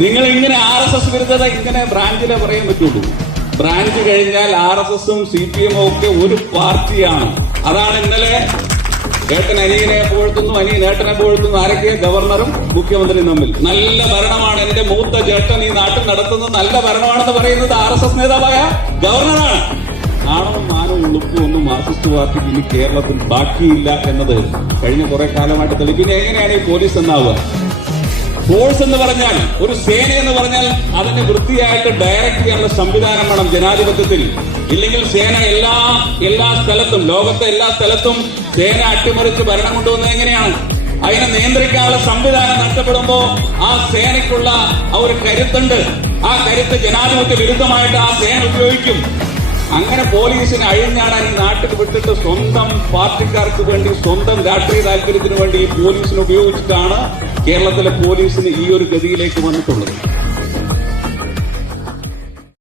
നിങ്ങൾ ഇങ്ങനെ R S S വിരുദ്ധത ഇങ്ങനെ ബ്രാഞ്ചിലെ പറയാൻ പറ്റുള്ളൂ. ബ്രാഞ്ച് കഴിഞ്ഞാൽ ആർ എസ് എസും സി പി എമ്മും ഒക്കെ ഒരു പാർട്ടിയാണ്. അതാണ് ഇന്നലെ ഏട്ടൻ അനിയനെ പുകഴ്ത്തുന്നു അനിയൻ ഏട്ടനെ പുകഴ്ത്തുന്നു ആരൊക്കെ ഗവർണറും മുഖ്യമന്ത്രിയും തമ്മിൽ. നല്ല ഭരണമാണ് എന്റെ മൂത്ത ചേട്ടൻ ഈ നാട്ടിൽ നടത്തുന്നത്. നല്ല ഭരണമാണെന്ന് പറയുന്നത് ആർ എസ് എസ് നേതാവായ ഗവർണറാണ്. ആണോ മാനവും ഉളുപ്പും ഒന്നും മാർക്സിസ്റ്റ് പാർട്ടിക്ക് ഇനി കേരളത്തിൽ ബാക്കിയില്ല എന്നത് കഴിഞ്ഞ കുറെ കാലമായിട്ട് തെളിവ് പിന്നെ എങ്ങനെയാണ് ഈ പോലീസ് എന്നാവുക? ഫോഴ്സ് എന്ന് പറഞ്ഞാൽ ഒരു സേന എന്ന് പറഞ്ഞാൽ അതിനെ വൃത്തിയായിട്ട് ഡയറക്റ്റ് ചെയ്യാനുള്ള സംവിധാനം വേണം ജനാധിപത്യത്തിൽ. ഇല്ലെങ്കിൽ സേന എല്ലാ എല്ലാ സ്ഥലത്തും ലോകത്തെ എല്ലാ സ്ഥലത്തും സേന അട്ടിമറിച്ച് ഭരണം കൊണ്ടുവന്നത് എങ്ങനെയാണ്? അതിനെ നിയന്ത്രിക്കാനുള്ള സംവിധാനം നഷ്ടപ്പെടുമ്പോ ആ സേനയ്ക്കുള്ള ആ ഒരു കരുത്തുണ്ട്. ആ കരുത്ത് ജനാധിപത്യ വിരുദ്ധമായിട്ട് ആ സേന ഉപയോഗിക്കും. അങ്ങനെ പോലീസിനെ അഴിഞ്ഞാടാൻ ഈ നാട്ടിൽ വിട്ടിട്ട് സ്വന്തം പാർട്ടിക്കാർക്ക് വേണ്ടി സ്വന്തം രാഷ്ട്രീയ താല്പര്യത്തിന് വേണ്ടി പോലീസിനെ ഉപയോഗിച്ചിട്ടാണ് കേരളത്തിലെ പോലീസിന് ഈ ഒരു ഗതിയിലേക്ക് വന്നിട്ടുള്ളത്.